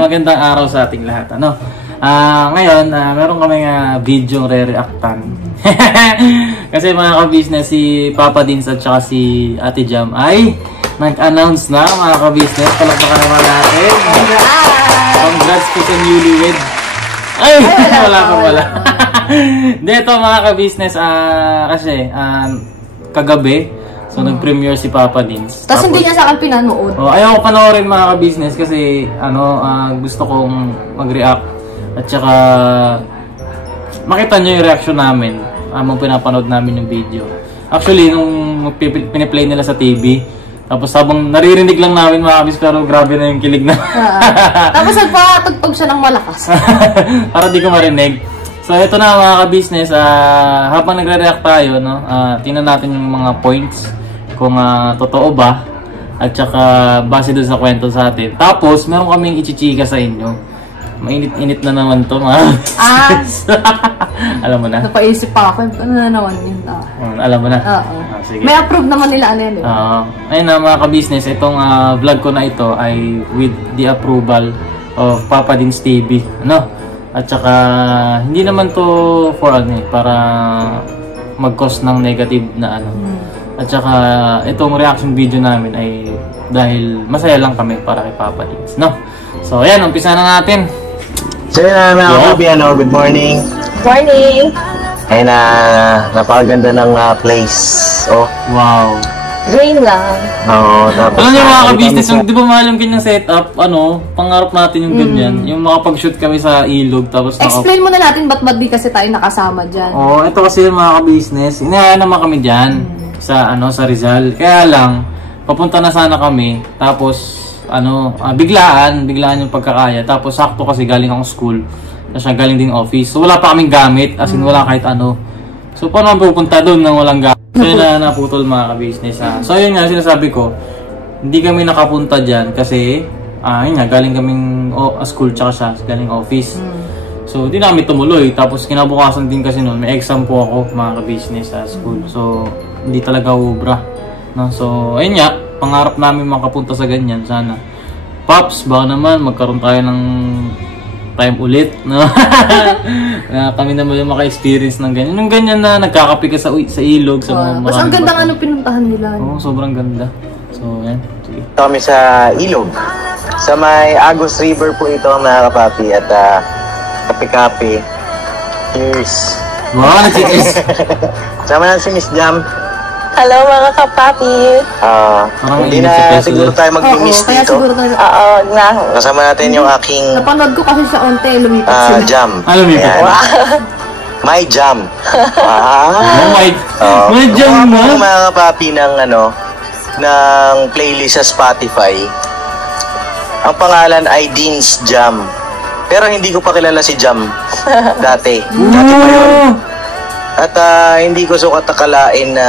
Magandang araw sa ating lahat. Ngayon, meron kaming video re-reactan. Kasi mga ka-business, si Papa Dins at saka si Ate Jam ay nag-announce na, mga ka-business. Palakpakan naman natin. Congrats to sa newlywed. Ay, wala pa pala. Dito mga ka-business, kasi kagabi, so, nag-premiere si Papa Dins. Tapos hindi niya sa akin pinanood. Ayaw ko panoorin mga ka-business kasi gusto kong mag-react at saka makita nyo yung reaction namin habang pinapanood namin yung video. Actually, nung piniplay nila sa TV, tapos habang naririnig lang namin mga ka-business, pero grabe na yung kilig na. Tapos nagpatugtog siya ng malakas. Para di ko marinig. So, ito na mga ka-business, habang nagre-react tayo, tingnan natin yung mga points kung totoo ba at saka base doon sa kwento sa atin. Tapos, meron kaming ichichika sa inyo. Mainit-init na naman to mga alam mo na? Napaisip pa ako. Ano na naman yun? Alam mo na? Oo. Sige. May approve naman nila ano yun. Ayun na mga ka-business, itong vlog ko na ito ay with the approval of Papa Dins TV. At saka, hindi naman to for para mag-cause ng negative na At saka, itong reaction video namin ay dahil masaya lang kami para kay Papa Dins, So, ayan, umpisa na natin. So, yun mga kabi, good morning. Morning! Ayun napakaganda ng place. Oh, wow. Rain lang. Tapos alam niyo mga ka-business, di ba mahal yung ganyang setup, pangarap natin yung ganyan, yung makapag-shoot kami sa ilog, tapos explain mo na natin ba't di kasi tayo nakasama dyan. Ito kasi yung mga ka-business, inaya naman kami dyan, sa Rizal, kaya lang, papunta na sana kami, tapos, biglaan yung pagkakaya, tapos sakto kasi galing akong school, tapos galing din office, so wala pa kaming gamit, as in wala kahit so paano pupunta doon nang walang gamit? So yun naputol mga ka-business. So yun nga sinasabi ko, hindi kami nakapunta dyan kasi yun nga, galing kaming school tsaka siya, galing office. So hindi namin tumuloy. Tapos kinabukasan din kasi noon, may exam po ako mga ka-business sa school. So hindi talaga ubra. So ayun nga, pangarap namin makapunta sa ganyan sana. Pops, baka naman magkaroon tayo ng time ulit, na kami naman yung maka-experience ng ganyan. Yung ganyan na nagkakape ka sa ilog, sa mga mas ang ganda nga pinuntahan nila. Sobrang ganda. So, yan. Sige. Kami sa ilog. Sa may Agos River po ito ang nakakapapi at kape-kape. Cheers! Wow, cheers! Sama na si Miss Jam. Hello mga kapapi! Hindi na siguro tayo mag-miss dito. Kasama natin yung aking napanood ko kasi sa onte, lumipat sila. Jam. Lumipat. My Jam. My Jam na? Mga kapapi ng playlist sa Spotify. Ang pangalan ay Dins Jam. Pero hindi ko pa kilala si Jam dati. Dati pa yun. At hindi ko sukat akalain na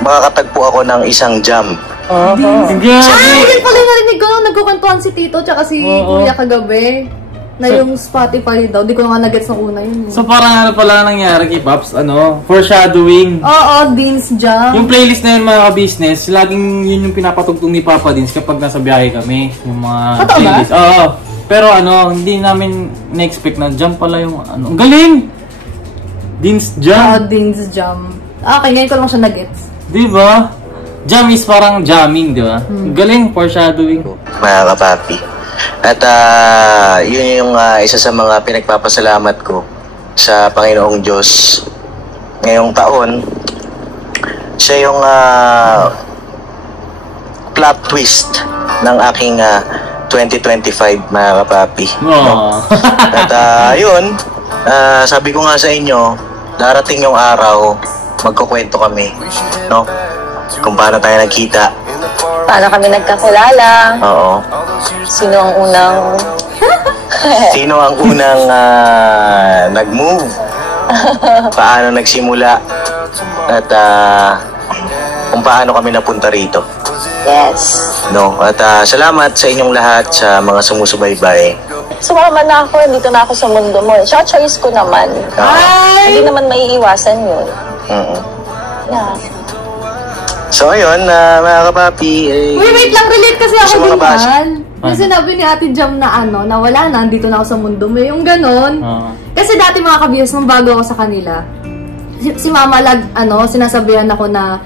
makakatagpo ako ng isang Jam. Yun pala narinig ko nung nagkukwentuhan si Tito tsaka si Kuya kagabi. Na yung Spotify daw, di ko naman nagets ng una yun. So parang pala nangyari kay Pops, foreshadowing. Dins Jam. Yung playlist na yun mga ka-business, laging yun yung pinapatugtong ni Papa Dins kapag nasa biyahe kami. Yung mga playlist. Pero hindi namin na-expect na Jam pala yung Ang galing! Dins Jam. Dins Jam. Okay, ngayon ko lang siya nag-gets. Diba? Jam is parang jamming, diba? Galing, foreshadowing. Mga kapapi. At yun yung isa sa mga pinagpapasalamat ko sa Panginoong Diyos. Ngayong taon, siya yung plot twist ng aking 2025, mga kapapi. At yun, sabi ko nga sa inyo, darating yung araw, magkukwento kami, kung paano tayo nagkita. Paano kami nagkakilala? Oo. Sino ang unang nag-move? Paano nagsimula? At kung paano kami napunta rito. Yes. At salamat sa inyong lahat, sa mga sumusubaybay. Sumama na ako, dito na ako sa mundo mo. Siya, choice ko naman. Hindi naman maiiwasan yun. Yeah. So ayun, mga kapapi, Wait lang, relate kasi ako sa mga din bashers. yan. Yung sinabi ni Ate Jam na na wala na, andito na ako sa mundo mo. Yung ganon. Kasi dati mga kabiyas, nung bago ako sa kanila, si Mama sinasabihan ako na,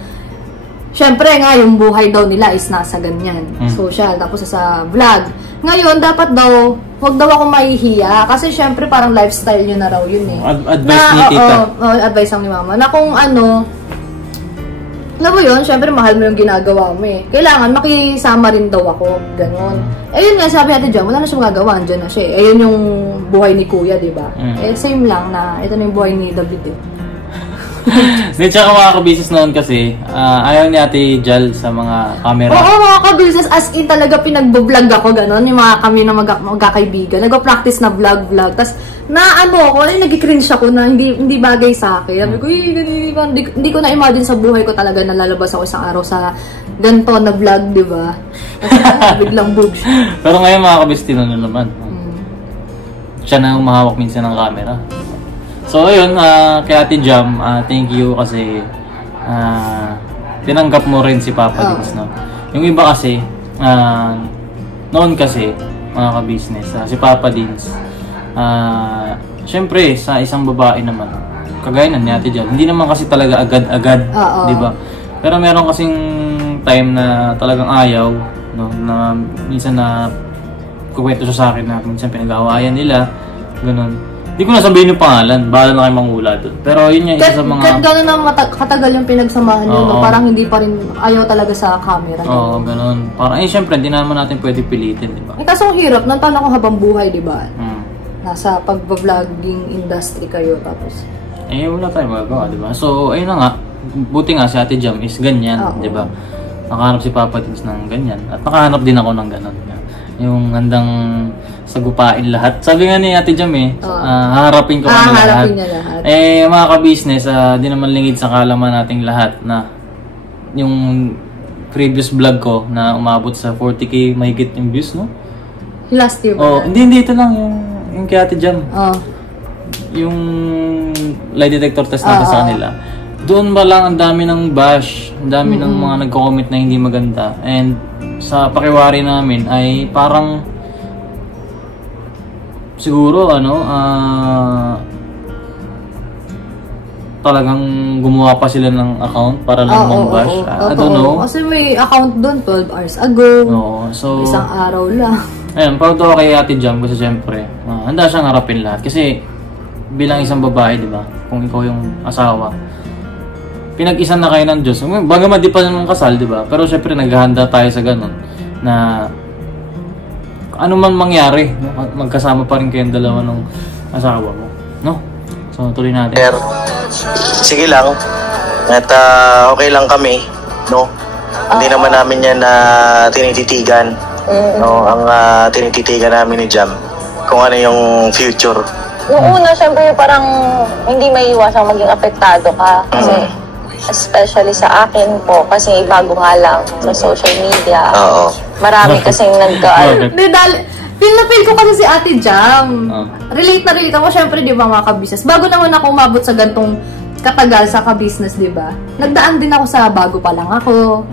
syempre nga, yung buhay daw nila is nasa ganyan. Social, tapos sa vlog. Ngayon, dapat daw, huwag daw ako mahihiya. Kasi syempre, parang lifestyle yun na raw yun eh. Advice ni tita. Advice ang ni Mama. Na kung alam mo yun, syempre mahal mo yung ginagawa mo eh. Kailangan makisama rin daw ako. Ganon. Ayun nga, sabi natin dyan, wala na siya magagawa. Andyan na siya eh. Ayun yung buhay ni Kuya, diba? Same lang na ito na yung buhay ni David eh. Hindi, tsaka mga kabisis noon kasi, ayaw ni Ate Jal sa mga camera. Oo, mga kabisis, as in talaga pinagbablog ako, gano'n. Yung mga kami na magkakaibigan. Nag-practice na vlog. Tapos, ako, nag-cringe ako na hindi bagay sa akin. Sabi ko, hindi ko na-imagine sa buhay ko talaga na lalabas ako isang araw sa ganito na vlog, di ba? Kasi biglang boobs. Pero ngayon mga kabis, tinanong naman. Siya na umahawak minsan ng camera. So ayun, kay Ate Jam, thank you kasi tinanggap mo rin si Papa Dins, no? Yung iba kasi, noon kasi, mga ka-business, si Papa Dins, syempre, sa isang babae naman, kagaya na ni Ate Jam, hindi naman kasi talaga agad-agad, di ba? Pero meron kasing time na talagang ayaw, no? Na minsan na kukwento siya sa akin na minsan pinag-aawayan nila, ganun. Hindi ko na sabihin yung pangalan, bahala na kayo mangula doon. Pero yun yung isa sa mga... Kahit gano'n na katagal yung pinagsamahan nyo, no? Parang hindi pa rin ayaw talaga sa camera. Oo, ganun. Parang, syempre, hindi naman natin pwede pilitin, di ba? Kaso ang hirap, nang tanong ko habang buhay, di ba? Nasa pag-vlogging industry kayo, tapos... Wala tayong magagawa, di ba? So, ayun na nga, buti nga si Ate Jam is ganyan, di ba? Nakahanap si Papa Dins ng ganyan. At nakahanap din ako ng ganun. Yung handang sagupain lahat. Sabi nga ni Ate Jam haharapin ko kami lahat. Lahat. Mga ka-business, di naman lingid sa kalaman nating lahat na yung previous vlog ko na umabot sa 40k mahigit yung views, no? Last year ba? Hindi, ito lang yung kay Ate Jam. Yung lie detector test natin sa kanila. Doon ba lang ang dami ng bash, ang dami ng mga nagko-comment na hindi maganda. And sa pakiwari namin ay parang siguro talagang gumawa pa sila ng account para lang mang-bash. I don't know. Kasi may account doon 12 hours ago. So isang araw lang. Ayun, proud ako kay Ate Jam kasi syempre, handa siyang harapin lahat. Kasi bilang isang babae, di ba? Kung ikaw yung asawa, pinag-isa na kayo ng Diyos. Bagaman di pa naman kasal, di ba? Pero syempre naghahanda tayo sa ganun na ano man mangyari, no? Magkasama pa rin kayong dalawa ng asawa mo, no? So tuloy natin. Sige lang. At okay lang kami, no? Hindi naman namin yan tinititigan. No, ang tinititigan namin ni Jam kung ano yung future. Yung una, syempre parang hindi maiiwasang maging apektado ka kasi especially sa akin po kasi bago nga lang sa social media. Marami kasing Feel na feel ko kasi si Ate Jam. Relate na relate ako. Syempre, di ba mga ka-business? Bago naman ako umabot sa gantong katagal sa ka-business, di ba? Nagdaan din ako sa bago pa lang ako.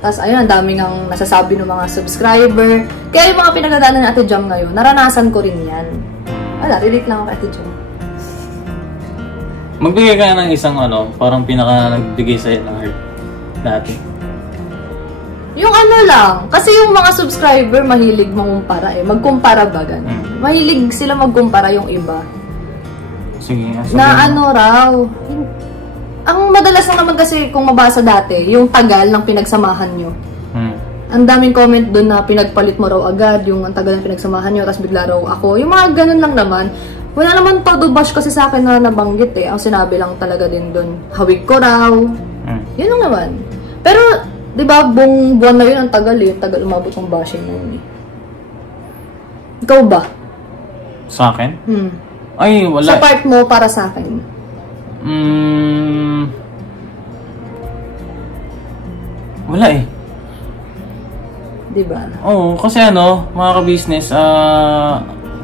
Tapos ayun, ang daming ang nasasabi ng mga subscriber. Kaya yung mga pinagdadaanan ni Ate Jam ngayon, naranasan ko rin yan. Wala, relate lang ako kay Ate Jam. Magbigay ka ng isang parang pinaka nagbigay sa'yo ng heart dati. Yung lang, kasi yung mga subscriber mahilig mangumpara Magkumpara ba ganun? Mahilig sila magkumpara yung iba. Sige, na raw. Ang madalas lang naman kasi kung mabasa dati, yung tagal ng pinagsamahan nyo. Ang daming comment doon na pinagpalit mo raw agad, yung ang tagal ng pinagsamahan nyo, tapos bigla raw ako. Yung mga ganun lang naman. Wala naman todo bash kasi sa akin na nabanggit Ang sinabi lang talaga din doon, hawig ko raw. Yun lang naman. Pero, di ba, buong buwan na yun, ang tagal tagal umabot ng bashing na yun Ikaw ba? Sa akin? Ay, wala. Sa part mo para sa akin? Wala Di ba? Oo, kasi mga ka-business,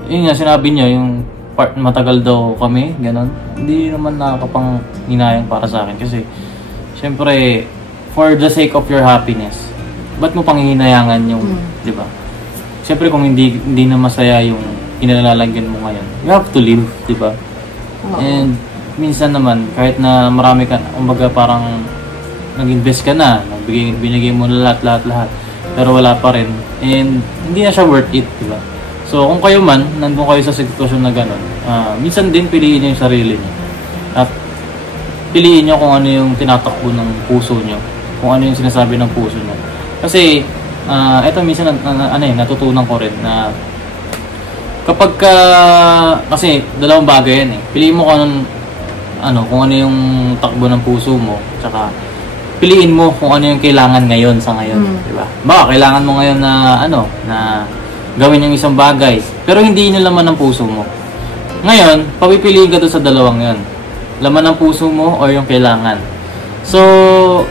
yun nga, sinabi niya, yung part matagal daw kami, gano'n. Hindi naman nakakapang hinayang para sa akin kasi syempre for the sake of your happiness, ba't mo pang hihinayangan yung, di ba? Siyempre kung hindi na masaya yung kinalalagyan mo ngayon, you have to live, di ba? And minsan naman, kahit na marami ka, kumbaga parang nag-invest ka na, binigay mo na lahat, pero wala pa rin. And hindi na siya worth it, di ba? So kung kayo man, nandun kayo sa sitwasyon na gano'n, minsan din piliin nyo yung sarili nyo. At piliin nyo kung ano yung tinatakbo ng puso nyo, kung ano yung sinasabi ng puso nyo. Kasi, eto minsan natutunan ko rin na kapag kasi dalawang bagay yan eh. Piliin mo kung ano yung takbo ng puso mo, tsaka piliin mo kung ano yung kailangan ngayon sa ngayon, di ba? Baka kailangan mo ngayon na gawin yung isang bagay, pero hindi yun laman ng puso mo. Ngayon, papipiliin ka doon sa dalawang yun. Laman ng puso mo o yung kailangan. So,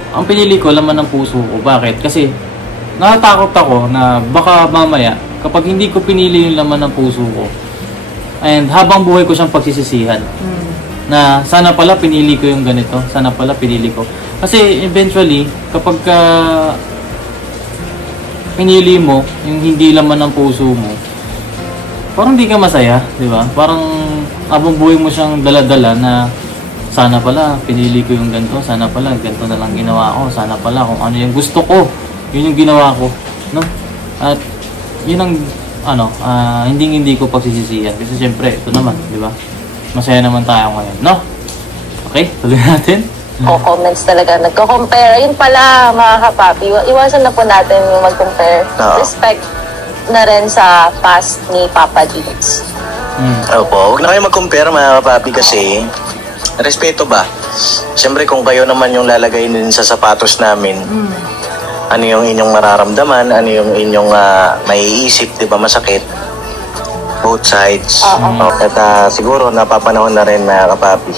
ang pinili ko, laman ng puso ko. Bakit? Kasi, natatakot ako na baka mamaya, kapag hindi ko pinili yung laman ng puso ko, and habang buhay ko siyang pagsisisihan, na sana pala pinili ko yung ganito, sana pala pinili ko. Kasi, eventually, kapag pinili mo yung hindi laman ng puso mo, parang hindi ka masaya, di ba? Parang habang buhay mo siyang daladala na sana pala pinili ko yung ganito, sana pala ganito na lang ginawa ko, sana pala kung ano yung gusto ko, yun yung ginawa ko, no? At yun ang hindi ko pagsisisihan kasi syempre ito naman, di ba? Masaya naman tayo ngayon, no? Okay, tuloy natin. Comments talaga, nagko-compare. Yun pala, mga kapapi, iwasan na po natin yung mag-compare. Respect na rin sa past ni Papa Dins. Opo, huwag na kayo mag-compare mga kapapi kasi respeto ba? Siyempre kung kayo naman yung lalagay din sa sapatos namin, ano yung inyong mararamdaman, ano yung inyong maiisip, di ba masakit? Both sides. At siguro napapanahon na rin mga kapapi.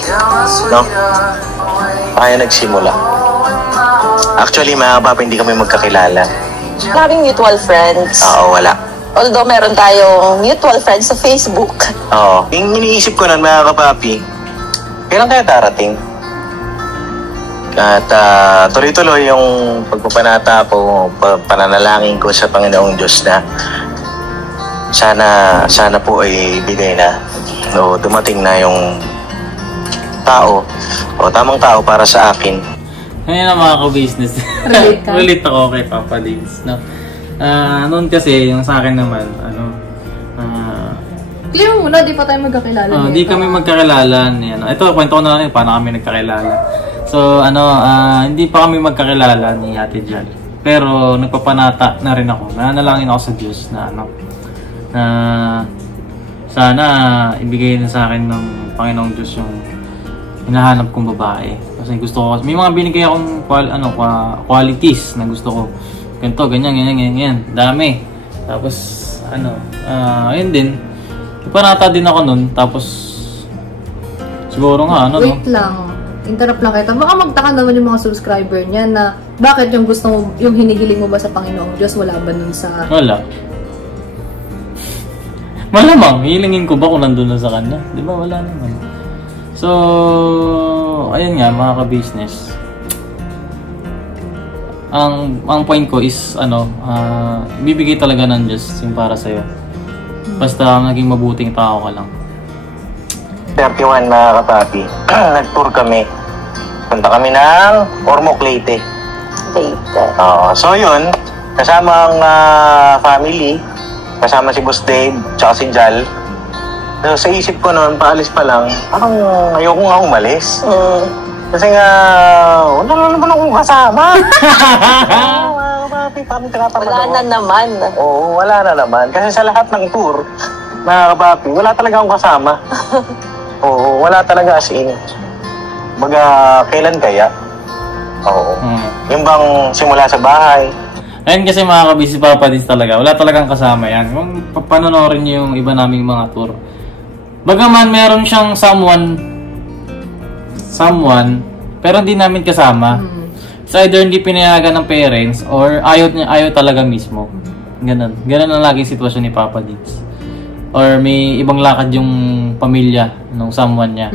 No? Kaya nagsimula. Actually mga kapapi, hindi kami magkakilala. Maraming mutual friends. Oo, wala. Although meron tayong mutual friends sa Facebook. Oo. Yung iniisip ko nun mga kapapi, kailan kaya darating? At tuloy-tuloy yung pagpapanata ko, pananalangin ko sa Panginoong Diyos na sana po ay bigay na. No, dumating na yung tao o tamang tao para sa akin. Ngayon na mga ka-business. Relate ako kay Papa Dins. No? Noon kasi, yung sa akin naman, clear muna, di pa tayo magkakilala. Di kami magkakilala. Ito, kwento ko na lang paano kami nagkakilala. So, hindi pa kami magkakilala ni Ate Jal. Pero, nagpapanata na rin ako. Nanalangin ako sa Diyos na sana ibigay na sa akin ng Panginoong Diyos yung hinahanap kong babae. Kasi gusto ko, may mga binigay akong qualities na gusto ko. Ganito, ganyan. Dami. Tapos, ayun din. Panata din ako nun, tapos siguro nga, Wait lang, interrupt lang kita. Baka magtaka naman yung mga subscriber niya na bakit yung gusto mo, yung hinihiling mo ba sa Panginoong Diyos, wala ba nun sa... Wala. Malamang, hilingin ko ba kung nandun na sa kanya? Di ba? Wala naman. So, ayun nga, mga ka-business. Ang point ko is, bibigay talaga ng Diyos yung para sa'yo. Basta naging mabuting tao ka lang. 31 mga kapapi, nag-tour kami. Punta kami ng Ormoc, Leyte. So yun, kasama ang family, kasama si Boss Dave, tsaka si Jal. So sa isip ko noon, paalis pa lang, parang ayoko nga umalis. Kasi nga, wala na naman akong kasama. Wala na naman. Oo, wala na naman. Kasi sa lahat ng tour, mga kapapi, wala talaga akong kasama. Oo, wala talaga as in. Baga, kailan kaya? Oo. Yung bang simula sa bahay. Ayun kasi mga kabisi Papa Dins talaga, wala talagang kasama yan. Kung panonorin niyo yung iba naming mga tour. Bagaman meron siyang someone, pero hindi namin kasama. So either hindi pinayagan ng parents or ayaw talaga mismo. Ganun ang laging sitwasyon ni Papa Dins. Or may ibang lakad yung pamilya ng someone niya.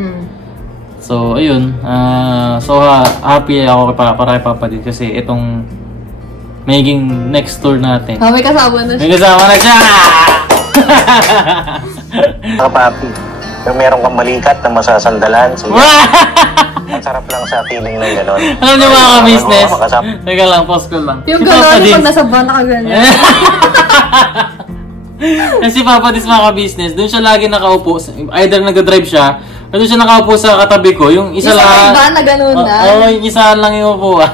So, ayun. Happy ako para kay Papa din kasi itong magiging next tour natin. May kasama na siya. May kasama na siya! Mga papi, yung meron kang balikat na masasandalan. Ang sarap lang sa feeling ng gano'n. Alam niyo mga ka-business? Teka lang, pause ko lang. Yung gano'n, pag nasa van, nakaganyan. Kasi Papa Dis mga ka-business, doon siya lagi nakaupo. Either nag-drive siya, o doon siya nakaupo sa katabi ko. Yung isa lang... Yung sa na gano'n na. Oo, yung isa lang yung upuan.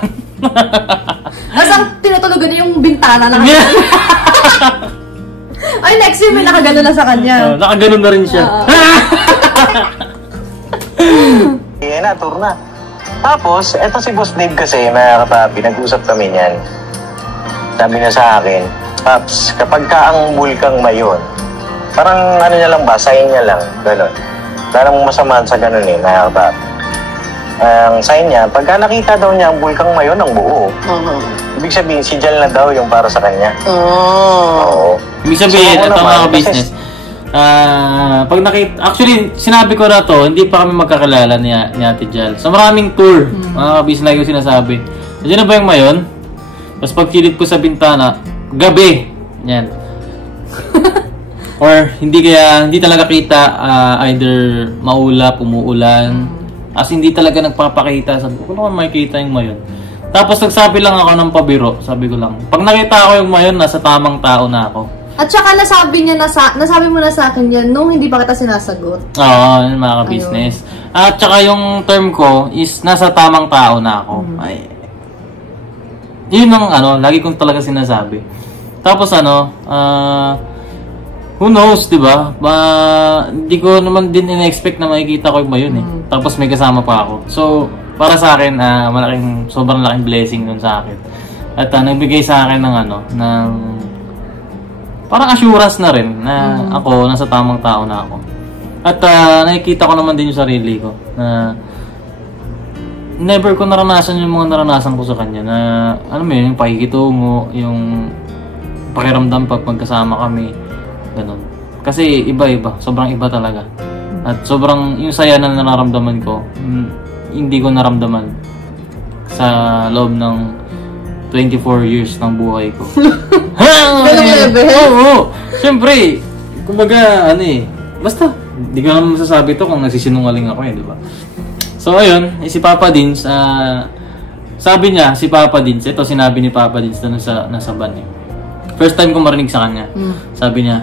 Tapos ang tinutulugan niya yung bintana na ay, next year may nakagano na sa kanya. Nakagano na rin siya. Yan na, tour na. Tapos, eto si Boss Dave kasi, mga kapapi, nag-usap kami niyan. Sabi niya sa akin, Paps, kapag ka ang bulkang mayon, parang ano niya lang ba, sign niya lang, gano'n. Wala namang masama sa gano'n eh, mga kapapi. Ang sign niya, pagka nakita daw niya ang bulkang mayon, ang buo. Ibig sabihin, si Jal na daw yung para sa kanya. Oo. Ibig sabihin, ito mga business. Pag nakita, actually, sinabi ko na to, hindi pa kami magkakilala ni Ate Jal. Sa maraming tour, mga business lagi ko sinasabi. Nandiyan na ba yung mayon? Tapos pag kilid ko sa bintana, gabi. Yan. Or hindi talaga kita, either maulap, umuulan. As hindi talaga nagpapakita. Sabi ko, ano makikita yung mayon? Tapos nagsabi lang ako ng pabiro. Sabi ko lang, pag nakita ko yung mayon, nasa tamang tao na ako. At saka nasabi mo na sa akin yan nung hindi pa kita sinasagot. Oo, yun mga ka-business. At saka yung term ko is nasa tamang tao na ako. Ay, yun ang lagi kong talaga sinasabi. Tapos who knows, di ba? Hindi ko naman din in-expect na makikita ko yung mayon eh. Tapos may kasama pa ako. So, para sa akin, sobrang laking blessing nun sa akin. At nagbigay sa akin ng parang assurance na rin na ako, nasa tamang tao na ako. At nakikita ko naman din yung sarili ko na never ko naranasan yung mga naranasan ko sa kanya na yung pakikitungo, yung pakiramdam pag magkasama kami, ganun. Kasi iba-iba, sobrang iba talaga. At sobrang yung saya na nararamdaman ko, hindi ko naramdaman sa loob ng 24 years ng buhay ko. Oo. Siyempre, kumbaga, basta, hindi ko naman masasabi ito kung nagsisinungaling ako di ba? So, ayun, si Papa Dins, sabi niya, si Papa Dins, ito sinabi ni Papa Dins na nasa van eh. First time ko marinig sa kanya. Sabi niya,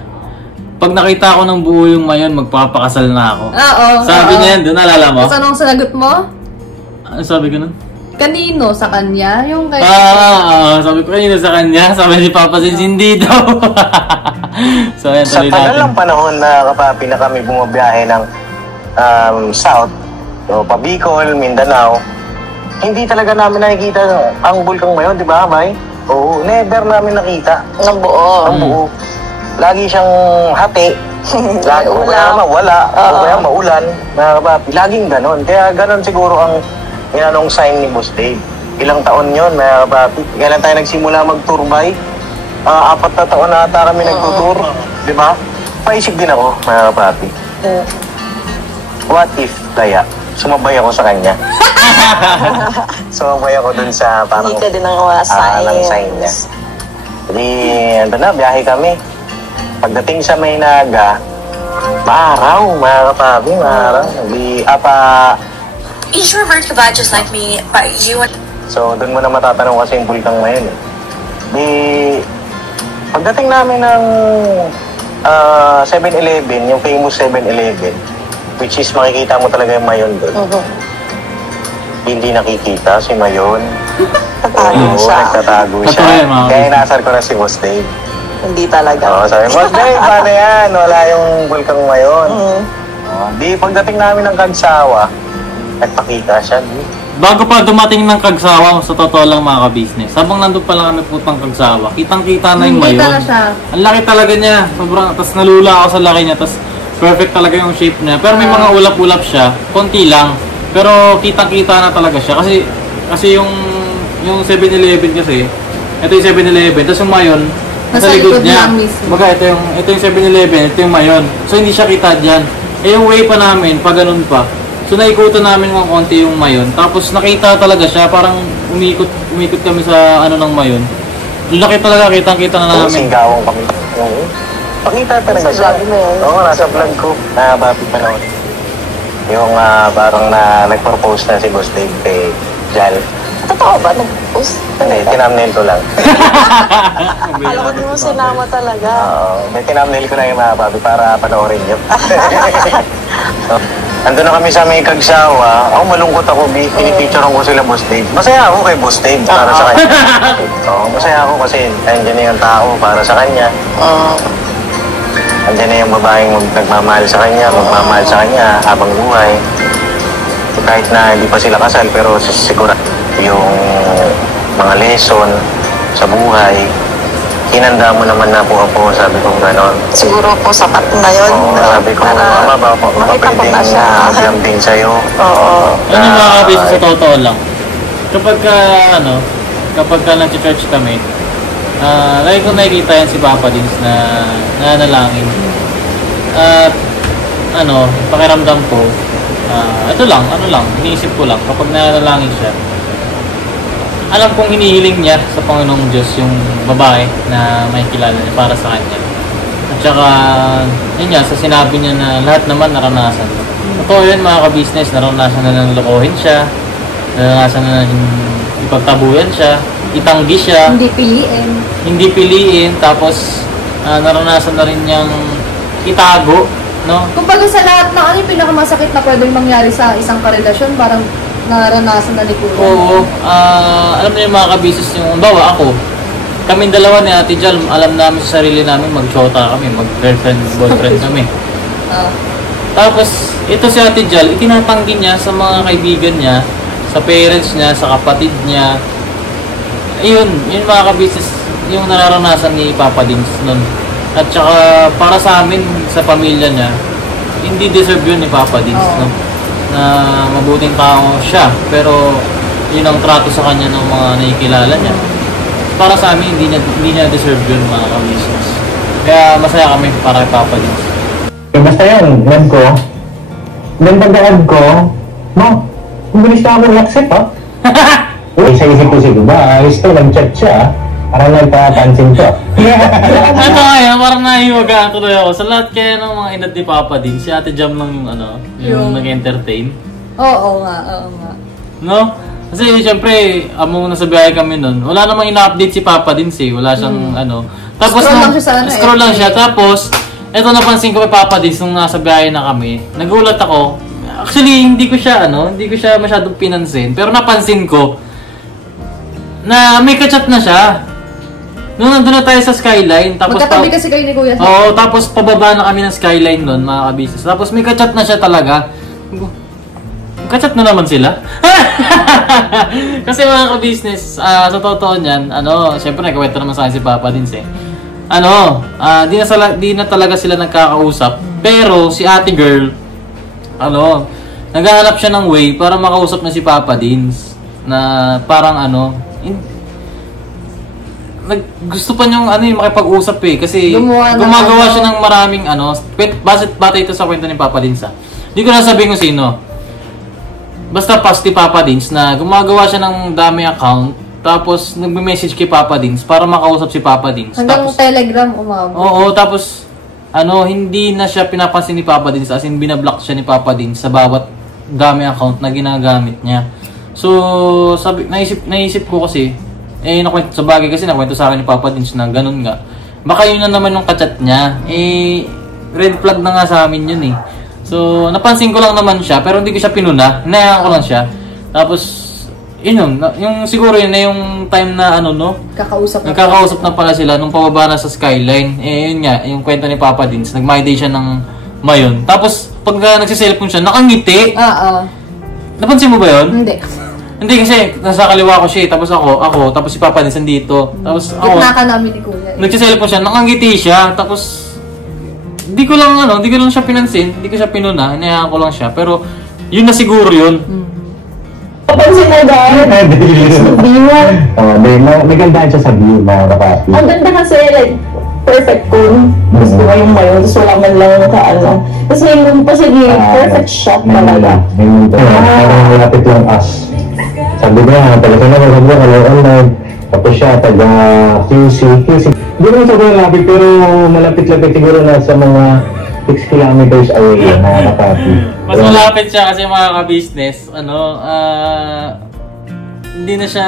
pag nakita ko ng buo yung mayon, magpapakasal na ako. Sabi niya yan, doon nalala mo? Tapos anong sinagot mo? Ano sabi ko nun? Kanino? Sa kanya? Yung kay... sabi ko kanino sa kanya. Sabi ni Papa Dins, hindi daw. So, ayan, sa tagal ng panahon na kapapi na kami bumabiyahe ng South, so, Pabicol, Mindanao, hindi talaga namin nakikita ang bulkang mayon, di ba, May? Oo, never namin nakita. Ang buo. Ang buo. Lagi siyang hati. Lagi o kaya mawala. O kaya maulan. Laging ganon. Kaya ganon siguro ang inanong sign ni Boss Dave. Ilang taon yun, mga kapapi. Kailan tayo nagsimula mag-tour-by? 4 na taon na ata kami nagtutur. Di ba? Paisip din ako, mga kapapi. What if, Daya, sumabay ako sa kanya? Sumabay ako dun sa parang... Hindi ka din ang sign niya. Jadi, biyahe kami. Pagdating sa Maynaga, maaraw, mga kapapi, maaraw. Introvert ka ba just like me, but you would... So, doon mo na matatanong kasi yung bulkang mayon eh. Pagdating namin ng 7-Eleven, yung famous 7-Eleven, which is makikita mo talaga yung mayon doon. Hindi nakikita si mayon. Nagtatago siya. Kaya inasar ko na si Boss Dave. Hindi talaga. Sabi, Boss Dave, paano yan? Wala yung bulkang mayon. Pagdating namin ng Kagsawa, nagpakita siya. Bago pa dumating ng Kagsawa, sa totoo lang mga ka-business, habang nandun pa lang kami putang Kagsawa, kitang-kita na yung mayon. Kita na siya. Ang laki talaga niya. Sobrang, tas nalula ako sa laki niya, tas perfect talaga yung shape niya. Pero may mga ulap-ulap siya, konti lang. Pero kitang-kita na talaga siya. Kasi yung 7-Eleven kasi, ito yung 7-Eleven, tas yung mayon, nasa likod niya. Ito yung 7-Eleven, ito yung mayon. So hindi siya kita dyan. Eh yung way pa namin, pag ganun pa, So naikutan namin ng konti yung Mayon. Tapos nakita talaga siya, parang umikot kami sa ano ng Mayon. Laki talaga, kitang-kita na namin. Singawang kami. Pakita talaga siya. Oo, nasa vlog ko. Papi pa noon. Yung parang nag-propose na si Boss Dave kay Jal. Totoo ba? Nag-post? Hindi, tinamnail ko lang. Alam ko din mo sinama talaga. Oo, may tinamnail ko na yung mga papi para panoorin nyo. Ando na kami sa may Kagsawa. Ako malungkot ako, pinipicturean ko sila Boss Dave. Masaya ako kay Boss Dave para sa kanya. Oo, masaya ako kasi andyan na yung tao para sa kanya. Andyan na yung babaeng nagmamahal sa kanya, magmamahal sa kanya habang buhay. Kahit na hindi pa sila kasal, pero siguro yung mga lesson sa buhay, hinanda mo naman na po ako, sabi ko gano'n. Siguro po sapat na yun. Sabi ko, mama ba po, mapapwedeng maglambing sa'yo. Oo. Ano yung mga kabisa sa totoo lang? Kapag ka nag-church kami, lagi ko nakikita yan si Papa Dins na nanalangin. At pakiramdam ko, ito lang, iniisip ko lang, kapag nanalangin siya, alam kong hinihiling niya sa Panginoong Diyos yung babae na may kilala niya para sa kanya. At saka, yun nga, sa sinabi niya na lahat naman naranasan. Totoo yun mga ka-business, naranasan na nang lokohin siya, naranasan na nang ipagtabuyan siya, itanggi siya. Hindi piliin, tapos naranasan na rin niyang itago, no? Kumbaga sa lahat ng yung pinakamasakit na pwedeng mangyari sa isang karelasyon, parang naranasan na ni Kuya. Oo. Alam niyo yung mga ka-business yung, bawa ako, kaming dalawa ni Ate Jal, alam namin sa sarili namin, mag-shota kami, mag-girlfriend, boyfriend kami. Tapos, ito si Ate Jal, itinatanggi niya sa mga kaibigan niya, sa parents niya, sa kapatid niya. Ayun, yun mga ka-business, yung nararanasan ni Papa Dins nun. At saka, para sa amin, sa pamilya niya, hindi deserve yun ni Papa Dins, no? Na mabuting tao siya, pero yun ang trato sa kanya ng mga nakikilala niya. Para sa amin, hindi niya deserve yun mga ka-business. Kaya masaya kami para kay Papa Dins. Basta yan, love ko. Then pagka-love ko, kung bilis na ako i-accept, ha? Uy, sa isip ko siguro, ayos to, nag-chat siya, parang nagpapansin ko. Ano kaya, parang nahiwagaan tuloy ako. Sa lahat kaya ng mga edad ni Papa Dins, si Ate Jam lang yung nag-entertain. Oo nga. No? Kasi siyempre, nasa biyahe kami nun, wala namang ina-update si Papa Dins eh. Wala siyang Tapos scroll lang siya. Tapos, eto napansin ko kay Papa Dins nung nasa biyahe na kami. Nagulat ako. Actually, hindi ko siya masyadong pinansin. Pero napansin ko na may kachat na siya. Nung nandun na tayo sa skyline, tapos magkatabi kasi kayo ni Kuya. Oo, tapos pababa na kami ng skyline nun, mga ka-business. Tapos may kachat na siya talaga. Kachat na naman sila. Kasi mga ka-business, sa totoo niyan, syempre nagkwento naman sa akin si Papa Dins eh. Di na talaga sila nagkakausap. Pero si ate girl, naghahanap siya ng way para makausap na si Papa Dins. Na parang gusto pa niyong makipag-usap eh. Kasi gumagawa siya ng maraming basta ito sa kwento ni Papa Dins ha. Hindi ko na sabihin kung sino. Basta past ni Papa Dins na gumagawa siya ng dami account. Tapos nagme-message kay Papa Dins para makausap si Papa Dins. Hanggang Telegram umabot. Oo, tapos hindi na siya pinapansin ni Papa Dins. As in binablock siya ni Papa Dins sa bawat dami account na ginagamit niya. So, naisip ko kasi, nakwento sa bagay kasi nakwento sa akin ni Papa Dins na ganun nga. Baka yun na naman yung kachat niya. Red flag na nga sa amin yun eh. So, napansin ko lang naman siya, pero hindi ko siya pinuna. Hinayaan ko lang siya. Tapos, yung siguro yun na yung time na nagkakausap na pala sila nung pababa na sa skyline. Yun nga, yung kwento ni Papa Dins, nag-my day siya ng Mayon. Tapos, pag nagsiselfone siya, nakangiti. Napansin mo ba yun? Hindi kasi nasa kaliwa ko siya, tapos ako, tapos si Papa Dins nandito. Tapos ako, gitna ka namin ni Kuya. nagsiselfone siya, nakangiti siya, tapos hindi ko lang siya pinansin, hindi ko siya pinuna, hinayaan ko lang siya, pero yun na siguro yun. Papansin mo ba? May gandaan siya sa view, mga kapapi. Ang ganda kasi, like, perfect tone. Gusto ko yung mayon, tapos wala man lang ano. Tapos may moon pa, sige, perfect shot talaga. May moon pa. Parang malapit lang as. Sabi niya, talaga na maganda, online. Tapos siya, taga QC. Hindi naman sobrang malapit, pero malapit-lapit siguro na sa mga 6 kilometers away na Makati. Mas malapit siya kasi mga ka-business, hindi na siya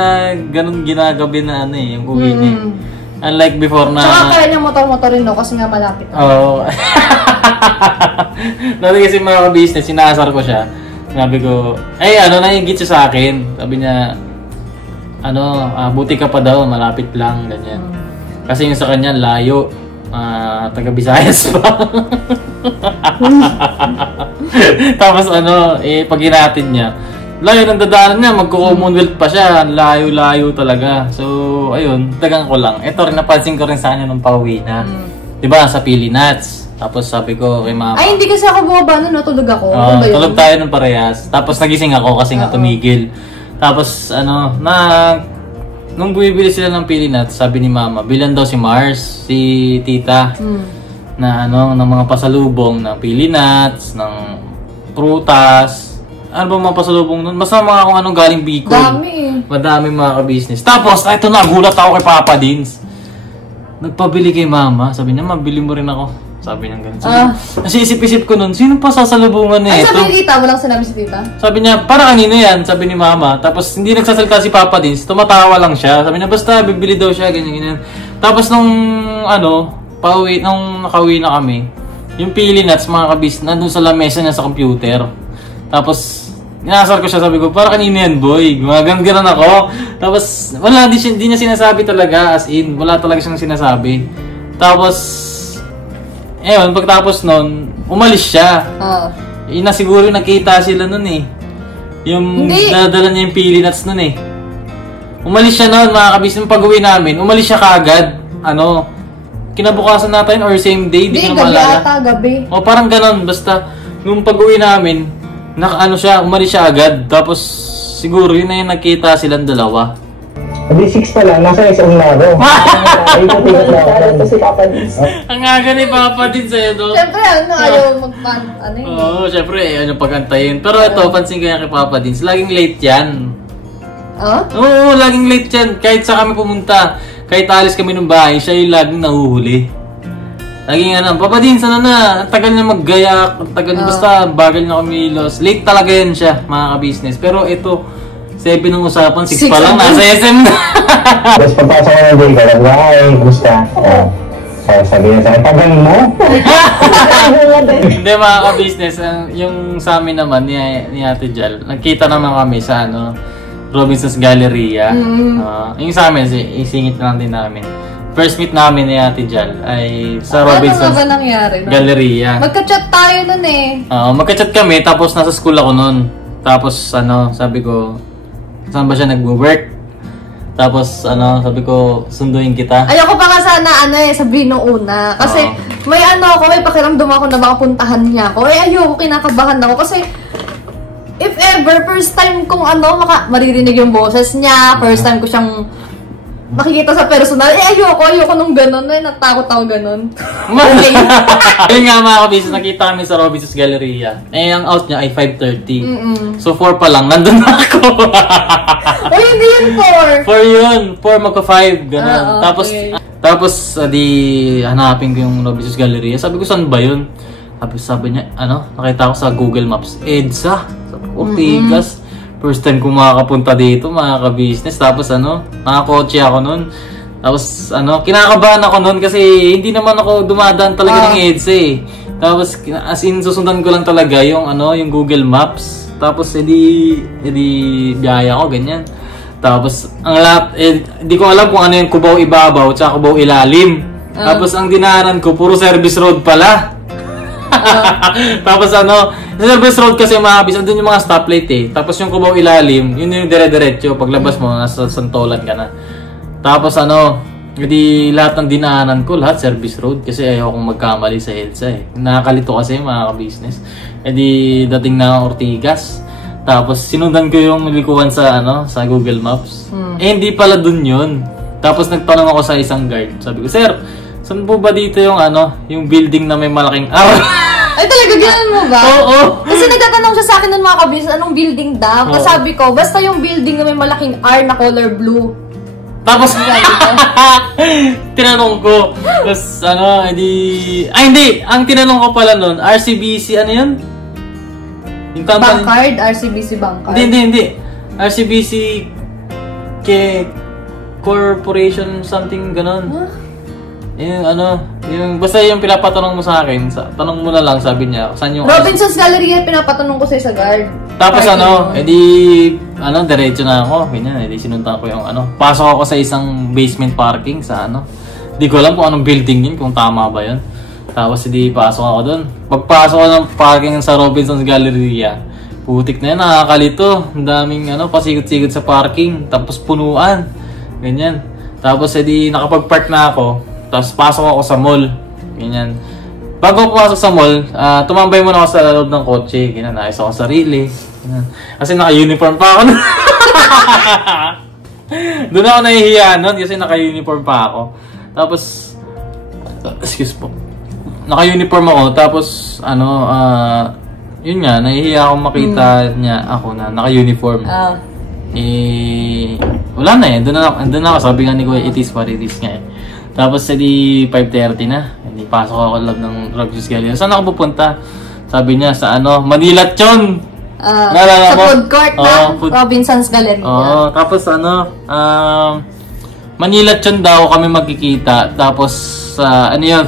ganun ginagabi na yung uwi niya. Unlike before na... Tsaka kaya niya motor-motor rin kasi nga malapit. Oo. Dati kasi mga ka-business, sinasar ko siya. Sabi ko, nainggit siya sa akin. Sabi niya, buti ka pa daw, malapit lang, ganyan. Kasi yung sa kanya, layo. Taga Visayas pa. Tapos pag hinatin niya, layo ng dadaanan niya, magko-Commonwealth pa siya, layo-layo talaga. So, ayun, tagang ko lang. Ito rin, napansin ko rin sa kanya nung pauwi na. Diba, sa Pili Nuts. Tapos sabi ko kay mama. Ay, hindi kasi ako bumaba nun, natulog ako. Tulog tayo ng parehas. Tapos nagising ako kasi nga tumigil. Tapos, nung bumibili sila ng Pili Nuts, sabi ni mama, bilan daw si Mars, si tita, na ng mga pasalubong ng Pili Nuts, ng prutas. Ano ba mga pasalubong nun? Basta mga kung anong galing Bicol. Madami mga ka-business. Tapos, ito na, gulat ako kay Papa Dins. Nagpabili kay mama. Sabi niya, mabili mo rin ako. Sabi niya ganun. Kasi isip-isip ko nun, sino pa sasalubungan niya ito? Sabi ni tita, walang sinabi si tita? Sabi niya, para kanino yan? Sabi ni mama. Tapos hindi nagsasalita si Papa Dins, tumatawa lang siya. Sabi niya, basta bibili daw siya, ganyan. Tapos nung nakauwi na kami, yung Pili Nuts, mga kabis, nandun sa lamesa niya sa computer. Tapos, inasar ko siya, sabi ko, para kanino yan, boy? Gumagano'n ako. Tapos, wala, hindi niya sinasabi talaga, as in, wala talaga siyang sinasabi. Tapos, pagtapos nun, umalis siya. Siguro nakita sila nun Yung nadala niya yung Pili Nuts nun Umalis siya nun, mga kabis, yung pag-uwi namin, umalis siya kaagad. Kinabukasan natin or same day, di ko na maalala. Gabi. O parang ganon, basta nung pag-uwi namin, umalis siya agad. Tapos siguro yun na yung nakita silang dalawa. Hindi 6 pa lang, nasa isang laro. Ito si Papa Dins. Ang aga ni Papa Dins sa'yo doon. Siyempre, ayaw Oo, syempre, pag-antayin. Pero ito, pansin ko yan kay Papa Dins, laging late yan. Oo, laging late yan. Kahit sa kami pumunta, kahit alis kami ng bahay, siya yung laging nahuhuli. Laging Papa Dins, na, ang tagal niya maggayak, ang tagal niya, basta bagal niya kumilos. Late talaga yan siya, mga ka-business. Pero ito, 7 ang usapan, 6 pa lang, nasa SM na. Tapos pagpasok ko ng day ko, gusta. Sabi niya sa akin, pagaling mo? Hindi mga ka-business, yung sa amin naman, ni Ate Jal, nagkita naman kami sa Robinson's Galleria. Yung sa amin, isingit na lang din namin. First meet namin ni Ate Jal ay sa Robinson's Galleria. Magka-chat tayo nun magka-chat kami, tapos nasa school ako nun. Tapos sabi ko, saan ba siya nag-work? Tapos sabi ko, sunduin kita. Ayoko pa nga sana sabihin nung una. Kasi may may pakiramdam ako na baka puntahan niya ako. Ayoko, kinakabahan ako. Kasi if ever, first time kong maririnig yung boses niya, first time ko siyang makikita sa personal, ayoko nung gano'n, natakot ako gano'n. Okay. Yun nga mga kabisnes, nakita kami sa Robinson's Galleria. Ang out niya ay 5:30. So 4 pa lang, nandun na ako. Hindi yun 4. 4 yun, 4 magka-5, gano'n. Tapos, hanapin ko yung Robinson's Galleria. Sabi ko, saan ba yun? Sabi niya, nakita ko sa Google Maps, EDSA. Sabi ko, Ortigas. First time ko makakapunta dito, mga ka-business. Tapos nakakotse ako nun. Tapos kinakabahan ako nun kasi hindi naman ako dumadaan talaga ng EDSA Tapos as in susundan ko lang talaga yung yung Google Maps. Tapos edi biyaya ko ganyan. Tapos ang hindi ko alam kung ano yung Cubao Ibabaw at Cubao Ilalim. Tapos ang dinaanan ko puro service road pala. Tapos sa service road kasi makabis, andun yung mga stoplight Tapos yung Cubao Ilalim, yun yung dire-diretso. Paglabas mo, nasa Santolan ka na. Tapos hindi lahat ng dinaanan ko, lahat service road. Kasi ayaw kong magkamali sa EDSA Nakakalito kasi mga ka-business. Dating na Ortigas. Tapos sinundan ko yung likuan sa Google Maps. Hindi pala dun yun. Tapos nagtanong ako sa isang guard. Sabi ko, Sir, Saan po ba dito yung yung building na may malaking R? Ay, talaga gano'n mo ba? Oo. Kasi nagtatanong siya sa akin nun mga kabis, anong building daw? Tapos sabi ko, basta yung building na may malaking R na color blue. Tapos, tinanong ko. Tapos, hindi. Ang tinanong ko pala nun, RCBC, ano yun? Yung company. Bankcard? RCBC Bankcard? Hindi. RCBC Corporation, something ganon. Huh? Basta yung pinapatanong mo sa akin, tanong mo na lang, sabi niya, saan yung... Robinson's Galleria, pinapatanong ko sa guard. Tapos diretso na ako, ganyan, sinunta ko yung pasok ako sa isang basement parking sa di ko alam kung anong building yun, kung tama ba yun. Tapos pasok ako doon. Pagpasok ko ng parking sa Robinson's Galleria, putik na yan, nakakalito. Ang daming pasikot-sikot sa parking, tapos punuan. Ganyan. Tapos nakapag-park na ako. Tapos pasok ako sa mall. Ganyan. Bago ako pumasok sa mall, tumambay muna ako sa loob ng kotse. Ganyan, naayos ako sa sarili. Ganyan. Kasi naka-uniform pa ako. Doon ako nahihiya nun kasi naka-uniform pa ako. Tapos, excuse po. Naka-uniform ako. Tapos, yun nga, nahihiya akong makita niya ako na naka-uniform. Wala na eh. Doon na ako. Sabi nga ni Kuya, it is what it is nga eh. Tapos 5:30 na. Pasok ako loob ng Robinson's Galleria. Saan ako pupunta? Sabi niya sa Manila Chon. Sa food court ng Robinson's Galleria. Tapos Manila Chon daw kami magkikita. Tapos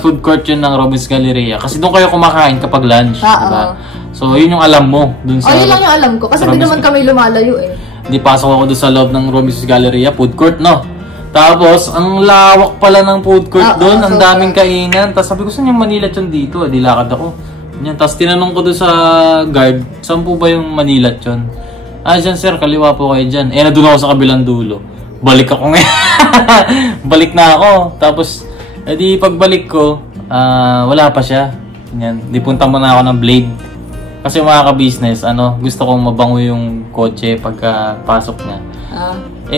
food court yun ng Robinson's Galleria. Kasi doon kayo kumakain kapag lunch, diba? So yun yung alam mo dun sa yun lang yung alam ko kasi hindi naman kami lumalayo eh. Pasok ako doon sa loob ng Robinson's Galleria, food court, no? Tapos, ang lawak pala ng food court doon, ang daming kainan. Tapos sabi ko, saan yung Manila Chon dito? Lakad ako. Tapos tinanong ko doon sa guard, saan po ba yung Manila Chon? Dyan sir, kaliwa po kayo dyan. Nandun ako sa kabilang dulo. Balik ako ngayon. Balik na ako. Tapos, pagbalik ko, wala pa siya. Punta muna ako ng Blade. Kasi mga ka-business, gusto kong mabango yung kotse pagka pasok niya.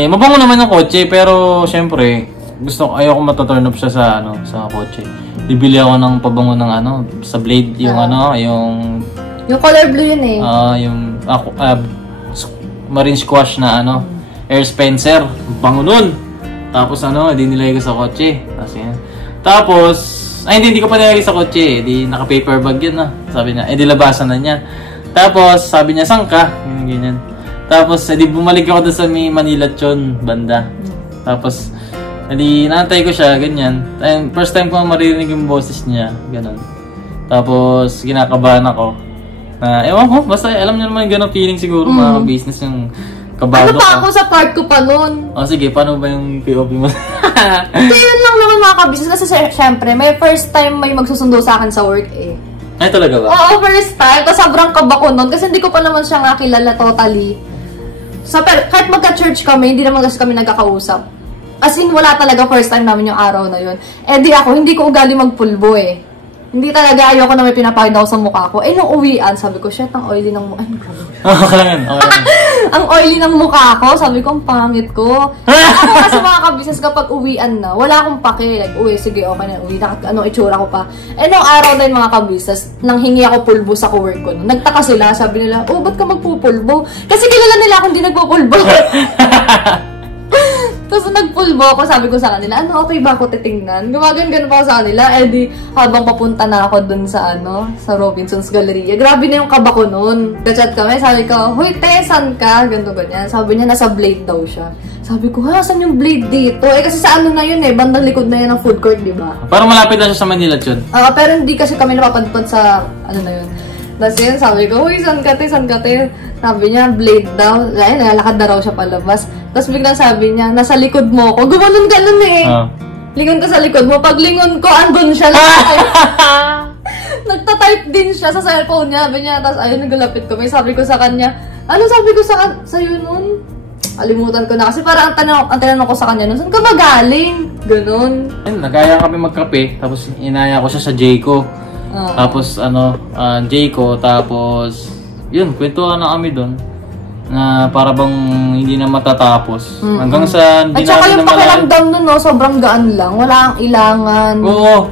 Mabango naman yung kotse, pero syempre, ayoko mataturn up siya sa kotse. Bibili ako ng pabango ng sa Blade, yung color blue yun eh. Yung marine squash na Air Spencer, bango nun. Tapos nilagay ko sa kotse. Tapos, hindi ko pa nilagay sa kotse. Naka-paper bag yun Sabi niya, labasan na niya. Tapos, sabi niya, saan ka? Ganyan. Tapos, bumalik ako doon sa Manila Chon, banda. Tapos, naantay ko siya, ganyan. First time ko maririnig yung boses niya, ganun. Tapos, kinakabahan ako. Ewan ko, basta alam niyo naman yung ganun feeling siguro, mga business yung kabado ako sa part ko pa nun. Sige, paano ba yung POV mo? Hindi, yun lang naman mga kabisnes. Kasi syempre, may first time may magsusundo sa akin sa work eh. Ay, talaga ba? Oo, first time. Kasi sobrang kaba ko nun. Kasi hindi ko pa naman siya nga kilala totally. Kahit magka-church kami, hindi naman kasi kami nagkakausap. As in, wala talaga first time namin yung araw na yun. Hindi ko ugali magpulbo eh. Hindi talaga, ayoko na may pinapakita ko sa mukha ko. Nung uwian, sabi ko, shit, ang oily ng mukha. Okay. Ang oily ng mukha ko, sabi ko, ang pangit ko. Ako kasi mga kabisnes, kapag uwian na, wala akong pake. Sige, okay na, uwi na, itsura ko pa. Nung araw na yun mga kabisnes, nang hingi ako pulbo sa co-work ko. Nagtaka sila, sabi nila, ba't ka magpupulbo? Kasi kilala nila akong hindi nagpupulbo. Tapos nagpulbo ako, sabi ko sa kanila, okay ba ako titingnan? Gumagan-gan pa ako sa kanila. Habang papunta na ako dun sa sa Robinson's Galleria. Grabe na yung kaba ko nun. Nag-chat kami, sabi ko, huy te, saan ka? Ganto ganyan. Sabi niya, nasa Blade daw siya. Sabi ko, saan yung Blade dito? Kasi sa na yun bandang likod na yun ng food court, di ba? Parang malapit na siya sa Manila Chon. Pero hindi kasi kami napapadpad sa, na yun. Tapos yun, sabi ko, huy, saan ka te? Sabi niya, Blade daw. Nalalakad na raw siya palabas. Tapos biglang sabi niya, nasa likod mo ko. Gumanon eh. Lingon ko sa likod mo. Pag lingon ko, andun siya lang. Nagta-type din siya sa cellphone niya. Sabi niya, tapos ayun, nagalapit ko. May sabi ko sa kanya, sabi ko sa'yo nun? Alimutan ko na. Kasi parang ang tinanong ko sa kanya nun, saan ka ba galing? Ganon. Nagaya kami magkape. Tapos inaya ko siya sa Jayco. Tapos Jayco. Tapos, yun, kwentuhan na kami doon. na para bang hindi na matatapos. Hanggang sa hindi at saka namin yung pakiramdam nun, no, sobrang gaan lang. Wala ang ilangan. Oo.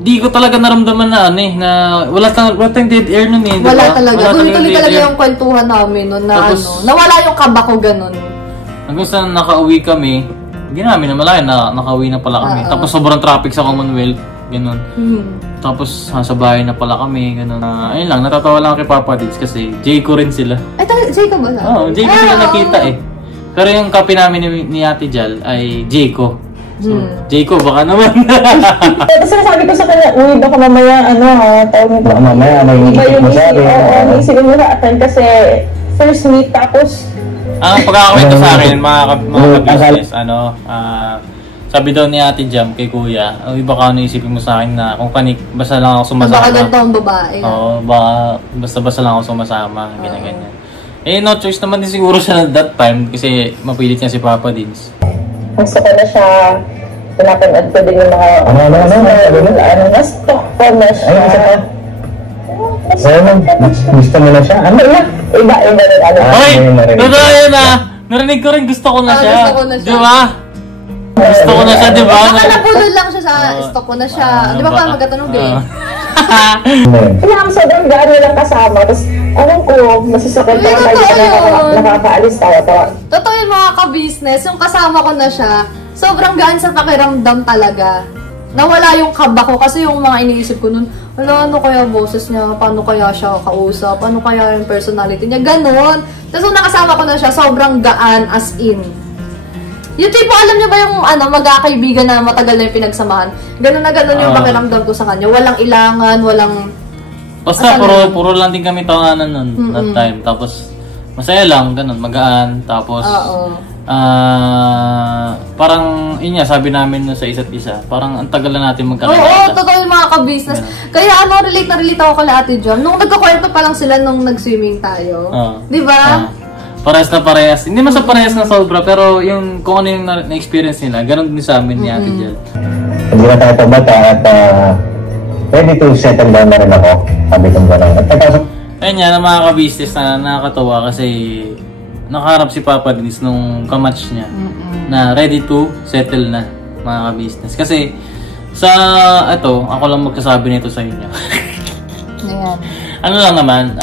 Di ko talaga naramdaman na na wala tayong dead air nun eh. Wala diba? talaga. Tuloy-tuloy talaga yung kwentuhan namin nun na tapos, nawala yung kaba ko ganun. Hanggang sa nakauwi kami, hindi namin namalayan na nakauwi na pala kami. Tapos sobrang traffic sa Commonwealth, ganun. Tapos sa bahay na pala kami, ganun. Ayun lang, natatawa lang kay Papa Dins kasi Jayco rin sila. Ay, Jayco ba? Oo, Jayco sila nakita eh. Pero yung kape namin ni Ate Jal ay Jayco. So, Jayco, baka naman. Kasi sabi ko sa kanya, uy, baka mamaya, tawag nito. Baka mamaya, iba yung isipin mo sa atin kasi first meet, tapos ang pagkakakwento sa akin, mga ka-business, sabi daw ni Ate Jam kay Kuya, baka isipin mo sa akin na kung kanik, basta lang ako sumasama. Baka ganito ang babae. Oo, baka basta lang ako sumasama, ganyan-ganyan. No choice naman din siguro siya at that time kasi mapilit niya si Papa Dins. Gusto ko na siya, pinapanood ko din yung mga na-stock ko na siya. Gusto mo na siya? Iba rin. Hoy! Totoo yun narinig ko rin gusto ko na siya. Gusto ko na siya. Di ba? Gusto ko na siya, di ba? Baka napulol lang siya sa stock ko na siya. Di ba pa magkatanog eh? Kaya ang sobrang gaan nilang kasama. Tapos, alam ko, masasakit pa tayo nakakaalis tawa. Totoo yun mga ka-business. Yung kasama ko na siya, sobrang gaan sa pakiramdam talaga. Nawala yung kaba ko kasi yung mga iniisip ko nun, ano kaya boses niya, paano kaya siya kausap, ano kaya yung personality niya, ganon. Tapos nung nakasama ko na siya, sobrang gaan as in. Yung tipo, alam niyo ba yung magkakaibigan na matagal na yung pinagsamahan? Ganon na ganon yung pakiramdam ko sa kanya. Walang ilangan, walang... Basta puro lang din kami tawanan nun, that time. Tapos, masaya lang, ganon, magaan. Tapos, parang, yun nga, sabi namin sa isa't isa, parang ang tagal na natin magkakita. Oo, totoo yung mga ka-business. Kaya relate na relate ako kay Ate John. Nung nagkakwento pa lang sila nung nag-swimming tayo. Di ba? Parehas na parehas. Hindi man sa parehas na sobra, pero yung kung ano yung na-experience nila, ganun din sa amin ni Ate John. Hindi na tayo pabata at ready to settle down na rin ako. Sabi kong gano'n. Ayun nga, na mga ka-business na nakakatawa kasi nakaharap si Papa Dins nung kamatch niya na ready to settle na, mga ka-business. Kasi sa ako lang magkasabi nito sa inyo. Ayan. Ano lang naman,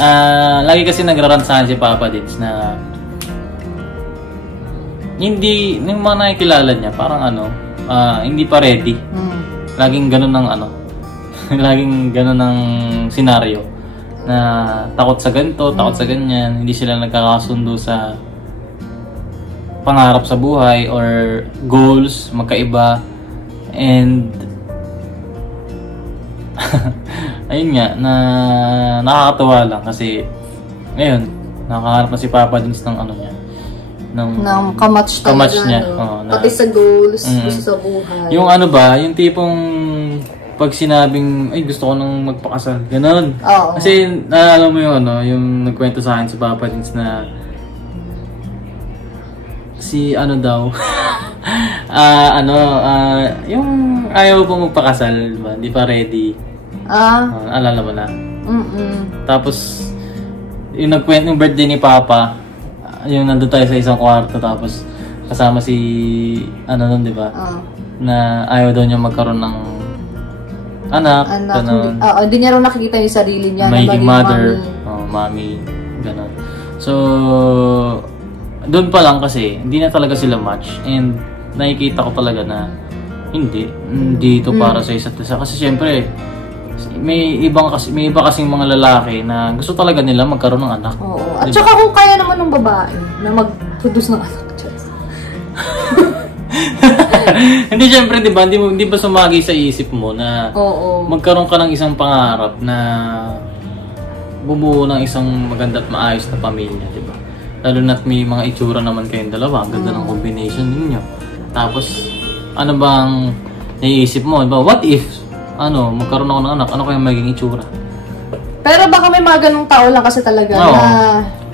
lagi kasi nagraransahan si Papa Dins na hindi, yung mga nakikilala niya, parang hindi pa ready. Laging ganun ng laging ganun ng senaryo na takot sa ganito, takot sa ganyan, hindi sila nagkakasundo sa pangarap sa buhay or goals, magkaiba. And ayun nga, na nakakatawa lang kasi ngayon, nakaharap na si Papa Dins ng niya. Ng kamatch niya. Pati sa goals, gusto sa buhay. Yung yung tipong pag sinabing, ay gusto ko nang magpakasal, ganun. Kasi naalala mo yung nagkwento sa akin si Papa Dins na si daw, yung ayaw pa magpakasal, diba? Hindi pa ready. Alala mo na. Tapos, yung nagkwento yung birthday ni Papa, yung nandun tayo sa isang kwarto, tapos kasama si, nun, diba? Na ayaw daw niya magkaroon ng anak. Hindi niya rin nakikita yung sarili niya. Magiging mother, mommy, gano'n. So, doon pa lang kasi, hindi na talaga sila match. And nakikita ko talaga na hindi ito para sa isa't isa. Kasi syempre, may iba kasing mga lalaki na gusto talaga nila magkaroon ng anak. Oo. At saka kung kaya naman ng babae na mag-produce ng anak. Hindi, syempre, di ba? Hindi ba sumagi sa isip mo na magkaroon ka ng isang pangarap na bubuo ng isang maganda at maayos na pamilya, di ba? Lalo na't may mga itsura naman kayong dalawa. Ang ganda ng combination ninyo. Tapos, ano bang naiisip mo? Diba? What if, magkaroon ako ng anak, ano kaya magiging itsura? Pero baka may mga ganong tao lang kasi talaga na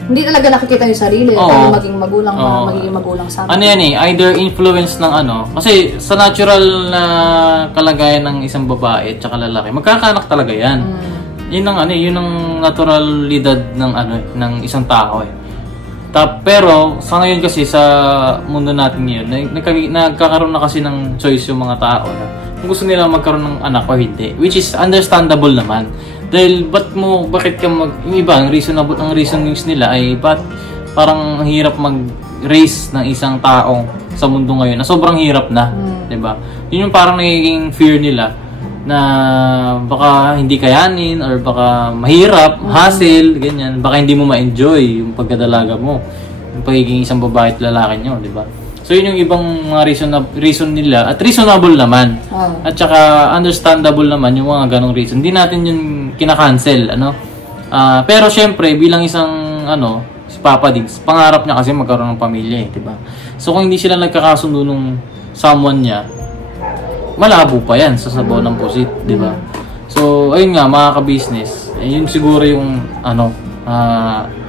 hindi talaga nakikita yung sarili. Kaya maging magulang sa amin. Either influence ng kasi sa natural na kalagayan ng isang babae at saka lalaki, magkakaanak talaga yan. Yun ang naturalidad ng ng isang tao . Pero sa ngayon kasi sa mundo natin ngayon, nagkakaroon na kasi ng choice yung mga tao na kung gusto nila magkaroon ng anak o hindi, which is understandable naman. Dahil bakit ka yung iba, ang reasonings nila ay parang hirap mag-raise ng isang tao sa mundo ngayon na sobrang hirap na, 'di ba? Yun yung parang nagiging fear nila na baka hindi kayanin or baka mahirap, hassle, ganyan. Baka hindi mo ma-enjoy yung pagkadalaga mo, yung pagiging isang babae at lalaki nyo, di ba? So yun yung ibang mga reason nila at reasonable naman. At saka understandable naman yung mga ganong reason. Hindi natin yun kinakancel, ano? Pero syempre, bilang isang si Papa Diggs, pangarap niya kasi magkaroon ng pamilya, di ba? So kung hindi sila nagkakasundo nung someone niya, malabo pa yan sa sabaw ng pusit, di ba? So, ayun nga, mga ka-business, yun siguro yung,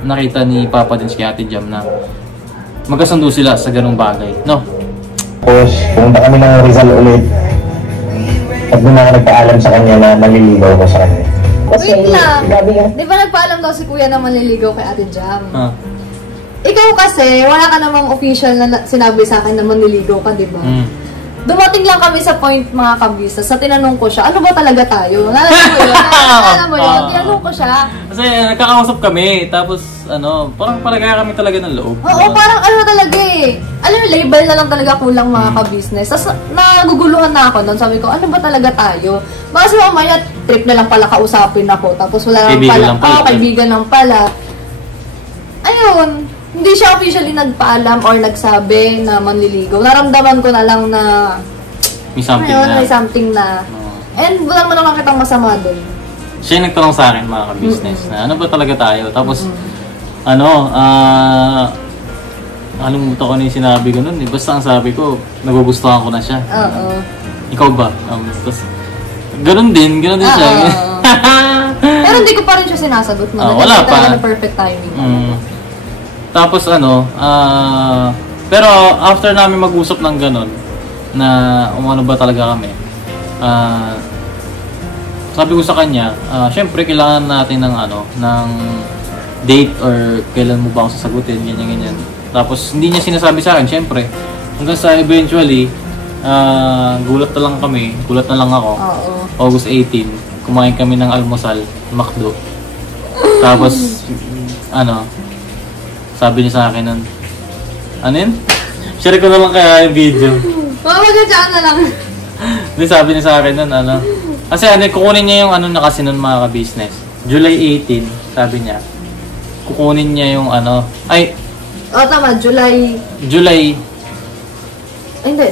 nakita ni Papa Diggs kay Ate Jam na magkasundo sila sa ganung bagay, no? Tapos, pumunta kami ng Rizal ulit. At doon ako nagpaalam sa kanya na maliligaw ko sa kanya. Wait lang, di ba nagpaalam daw si Kuya na maliligaw kay Ate Jam? Ikaw kasi, wala ka namang official na sinabi sa akin na manliligaw ka, di ba? Dumating lang kami sa point, mga kabisnes, sa tinanong ko siya, ano ba talaga tayo? Alam mo yun? Tinanong ko siya. Kasi nagkakausap kami, tapos parang palagay kami talaga ng loob. Oo, parang talaga eh. Alam mo, label na lang talaga kulang, mga kabisnes. Tapos naguguluhan na ako doon, sabi ko, ano ba talaga tayo? Baka si mamaya, trip na lang pala kausapin ako, tapos wala lang pala. Kaibigan lang pala. Ayun. Hindi siya officially nagpaalam or nagsabi na manliligaw. Naramdaman ko na lang na may something may something na. And wala naman naman kitang masama doon. Siya yung nagtanong sa akin, mga ka-business, na ano ba talaga tayo? Tapos, nakalimutan ko na yung sinabi ko nun. Basta ang sabi ko, nagugustuhan ko na siya. Oo. Ikaw ba? Tapos, ganun din siya. Pero hindi ko pa rin siya sinasagot. Wala pa. Na perfect timing. Tapos pero after namin mag-usap ng ganun, na umano ba talaga kami, sabi ko sa kanya, syempre kailangan natin ng date or kailan mo ba ako sasagutin, ganyan. Tapos hindi niya sinasabi sa akin, syempre. Hanggang sa eventually, gulat na lang ako. August 18, kumain kami ng almusal, McDo. Tapos, sabi niya sa akin nun, ano yun? Share ko na lang kaya yung video. Magandaan na lang. Then sabi niya sa akin nun, kasi kukunin niya yung na kasi nun, mga ka-business. July 18, sabi niya. Kukunin niya yung tama, July. Hindi,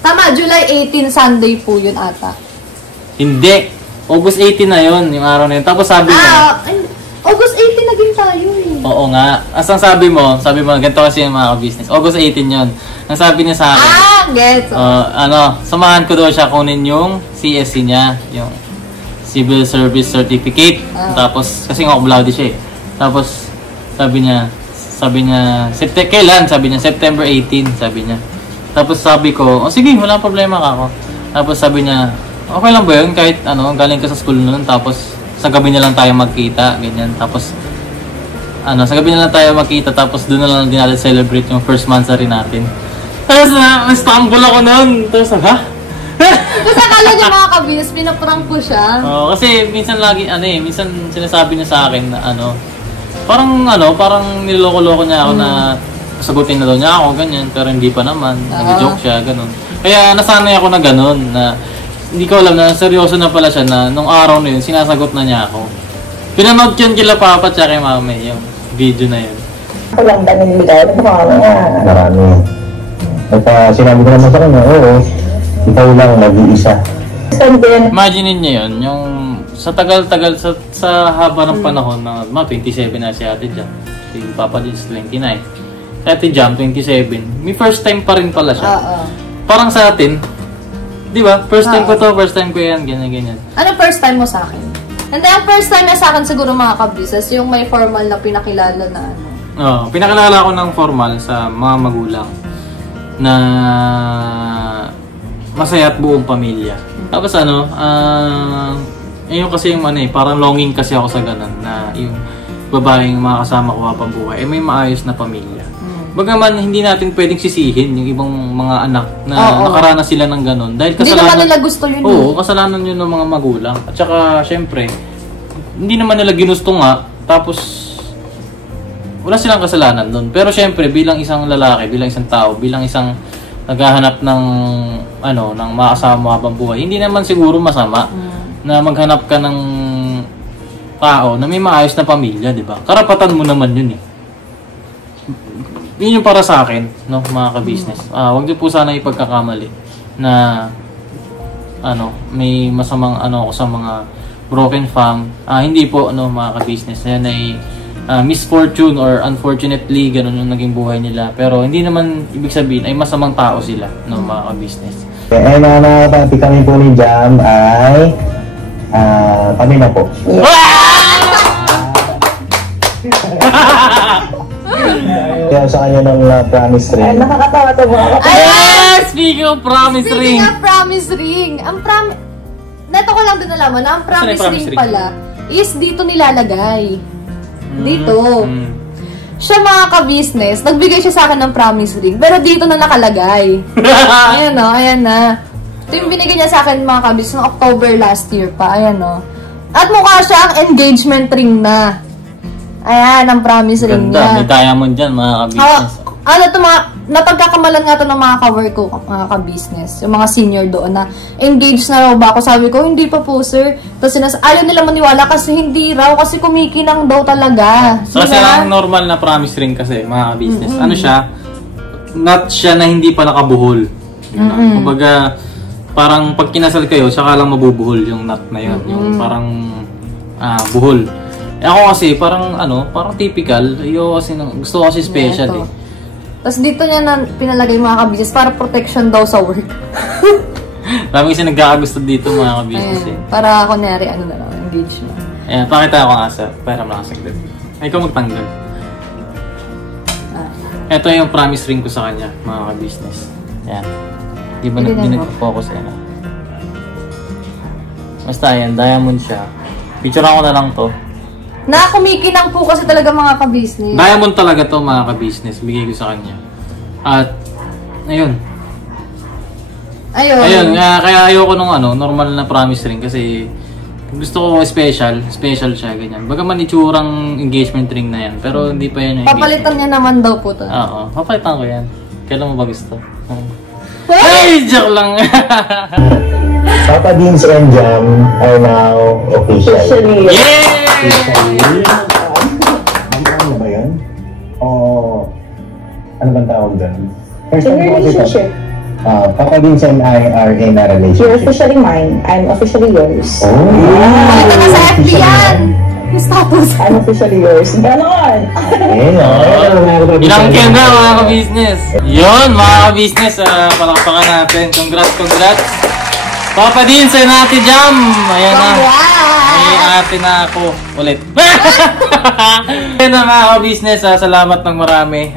tama, July 18, Sunday po yun ata. Hindi. August 18 na yun, yung araw na yun. Tapos sabi niya, August 18 naging tayo eh. Oo nga. Asang sabi mo, ganito kasi yung mga business. August 18 yun. Ang sabi niya sa akin, gets. Samahan ko daw siya kunin yung CSC niya, yung Civil Service Certificate. Tapos, kasi nga kumlaude siya eh. Tapos, sabi niya, kailan? Sabi niya, September 18, sabi niya. Tapos sabi ko, sige, walang problema ka ako. Tapos sabi niya, okay lang ba yun? Kahit galing ka sa school noon, tapos sa gabi na lang tayo magkita, ganyan. Tapos, sa gabi na lang tayo magkita, tapos doon na lang din natin celebrate yung first monthsary natin. Tapos na-stumble ako noon. Tapos, ha? Tapos akala niya, mga kabis, pinaprank ko siya. Kasi minsan minsan sinasabi niya sa akin na parang niloloko-loko niya ako na sagutin na daw niya ako, ganyan. Pero hindi pa naman. Nag-joke siya, ganun. Kaya nasanay ako na ganun, na hindi ko alam na seryoso na pala siya na nung araw na yun, sinasagot na niya ako. Pinanood yun kila Papa at kay Mami, yung video na yun. Ako lang ba niligaw? Marami. At sinabi ko naman sa kanya, oo, ikaw lang mag-iisa. Imagine niyo yun, yung sa tagal-tagal, sa haba ng panahon na 27 na si Ate Jam, si Papa Diggs 29, si Ate Jam 27, may first time pa rin pala siya. Parang sa atin, di ba? First time ko to, first time ko yan, ganyan. Ano first time mo sa akin? Hindi, ang first time na sa akin siguro, mga kabisas, yung may formal na pinakilala na pinakilala ko ng formal sa mga magulang na masaya at buong pamilya. Tapos yun kasi yung parang longing kasi ako sa ganun na yung babaeng mga kasama ko habang buhay, may maayos na pamilya. Bagaman hindi natin pwedeng sisihin yung ibang mga anak na nakaranas sila ng ganun. Dahil kasalanan, hindi naman nila gusto yun. Oo, kasalanan yun ng mga magulang. At saka, syempre, hindi naman nila ginusto nga. Tapos, wala silang kasalanan doon. Pero syempre, bilang isang lalaki, bilang isang tao, bilang isang naghahanap ng ng makasama habang buhay, hindi naman siguro masama na maghanap ka ng tao na may maayos na pamilya, di ba? Karapatan mo naman yun eh. Yun yung para sa akin, no, mga ka-business. Huwag niyo po sana ipagkakamali na may masamang ako sa mga broken fam. Hindi po, mga ka-business. Yan ay misfortune or unfortunately, ganun yung naging buhay nila. Pero hindi naman ibig sabihin ay masamang tao sila, no, mga ka-business. Okay, mga papi kami po ni Jam ay kami na po. Kaya sa kanya ng promise ring. Nakakatawa ito mga Speaking of promise ring. Speaking of promise ring, neto ko lang din nalaman na ang promise ring pala is dito nilalagay. Dito. Siya mga ka-business, nagbigay siya sa akin ng promise ring, pero dito na nakalagay. Ayan o, ayan na. Ito yung binigay niya sa akin mga ka-business noong October last year pa. Ayan o. At mukha siya ang engagement ring na. Ayan, ang promise ring niya. May diamond dyan, mga ka-business. Napagkakamalan nga to ng mga ka-work ko, mga ka-business. Yung mga senior doon na engaged na raw ba ako. Sabi ko, hindi pa po, sir. Tapos ayaw nila maniwala kasi hindi raw. Kasi kumikinang daw talaga. Kasi ang normal na promise ring kasi, mga ka-business. Ano siya? Not siya na hindi pa nakabuhol. Kumbaga, parang pag kinasal kayo, saka lang mabubuhol yung knot na yun. Yung parang buhol. Ako kasi parang parang typical. Gusto ko kasi special eh. Tapos dito niya na pinalagay mga ka-business para protection daw sa work. Dami kasi nagkakagusto dito mga ka-business eh. Para kunyari engagement. Ayan, pakita ko nga sa pera mga saglit. Ay, ikaw magtanggal. Ito yung promise ring ko sa kanya, mga ka-business. Ayan. Di ba nag-focus eh. Basta ayan, diamond siya. Picturean ko na lang to. Kumikinang po kasi talaga mga ka-business. Diamond talaga to mga ka-business. Bigay ko sa kanya. At, ayun. Ayun, kaya ayoko nung normal na promise ring kasi gusto ko special siya, ganyan. Bagaman itsurang engagement ring na yan, pero hindi pa yan yung papalitan niya naman daw po to. Oo, papalitan ko yan. Kailan mo ba gusto? Hey! Joke lang! Papa Deans and Jam are now official. Yay! Ano ba yun? Ano bang tawag doon? Relationship. Papa Deans and I are in a relationship. You're officially mine. I'm officially yours. Pakita na sa FB yan! Yung status. I'm officially yours. Ganon! Ilang ken na mga ka-business. Yun mga ka-business, palakpakan natin. Congrats! Papa Deans and Ate Jam! Ayan na. May ate na ako ulit. Ayan na mga ka-business, salamat ng marami.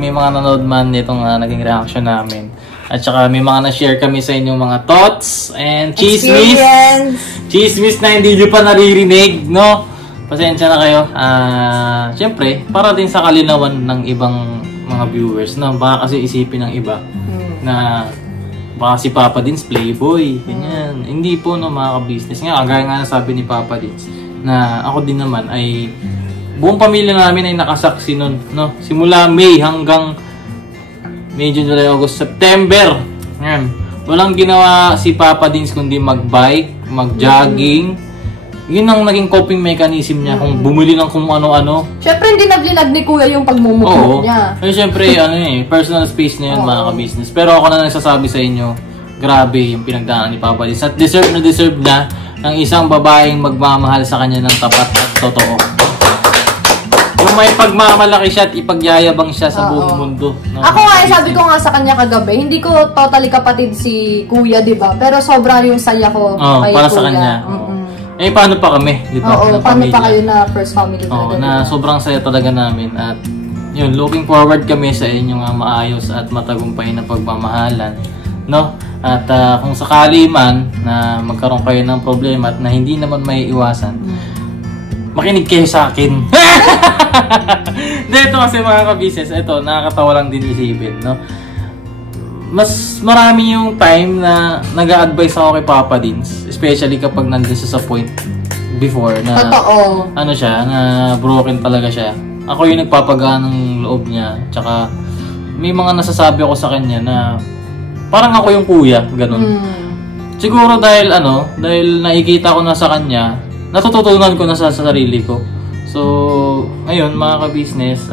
May mga nanood man itong naging reaction namin. At saka may mga na-share kami sa inyong mga thoughts and chismis na hindi nyo pa naririnig, no? Pasensya na kayo. Siyempre, para din sa kalinawan ng ibang mga viewers, no? Baka kasi isipin ng iba na baka si Papa Deans playboy, ganyan. Hindi po, no, mga ka-business. Nga, gaya nga nasabi ni Papa Deans na ako din naman ay buong pamilya namin ay nakasaksi nun, no? Simula May hanggang June, July, August, September. Yan. Walang ginawa si Papa Deans kundi mag-bike, mag-jogging. Yun ang naging coping mechanism niya. Kung bumili ng kung ano-ano. Siyempre, hindi naglinag ni Kuya yung pagmumukha niya. Oo. Siyempre, personal space na yun, mga ka-business. Pero ako na nagsasabi sa inyo, grabe yung pinagdaanan ni Papa Deans. At deserve na ng isang babaeng magmamahal sa kanya ng tapat at totoo. Kung may pagmamalaki siya at ipagyayabang siya sa buong mundo. No? Ako nga, sabi ko nga sa kanya kagabi, hindi ko totally kapatid si Kuya, di ba? Pero sobra yung saya ko kay para Kuya. Sa kanya. Paano pa kami, di ba? Oo, paano pa kayo na first family talaga? Na sobrang saya talaga namin. At yun, looking forward kami sa inyong maayos at matagumpay na pagmamahalan. No? At kung sakali man na magkaroon kayo ng problema at na hindi naman may iwasan, makinig kayo sa akin. Hindi, ito kasi mga ka-business, ito, nakakatawa lang din isipin, no? Mas marami yung time na nag-a-advise ako kay Papa Dins, especially kapag nandun sa point before na totoo. Ano siya, na broken talaga siya. Ako yung nagpapagaan ng loob niya, tsaka may mga nasasabi ako sa kanya na parang ako yung kuya, ganun. Siguro dahil dahil nakikita ko na sa kanya, natututunan ko na sa sarili ko. So, ayun mga ka-business,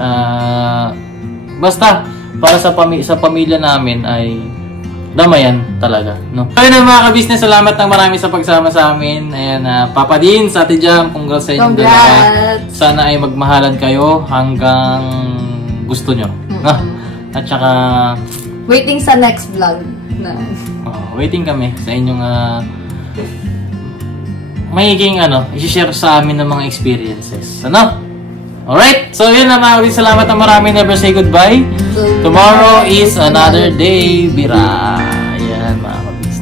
basta para sa pamilya namin ay damayan talaga, no? Ayun na mga ka-business, salamat ng marami sa pagsama sa amin. Ayan, Papa Dins, Ate Jam, congrats sa inyong dalawa. Sana ay magmahalan kayo hanggang gusto nyo. No? At saka waiting sa next vlog na. Waiting kami sa inyong magiging i-share sa amin ng mga experiences. Ano? Alright? So yun na mga kabis. Salamat na marami. Never say goodbye. Tomorrow is another day. Bira. Ayan mga kabis.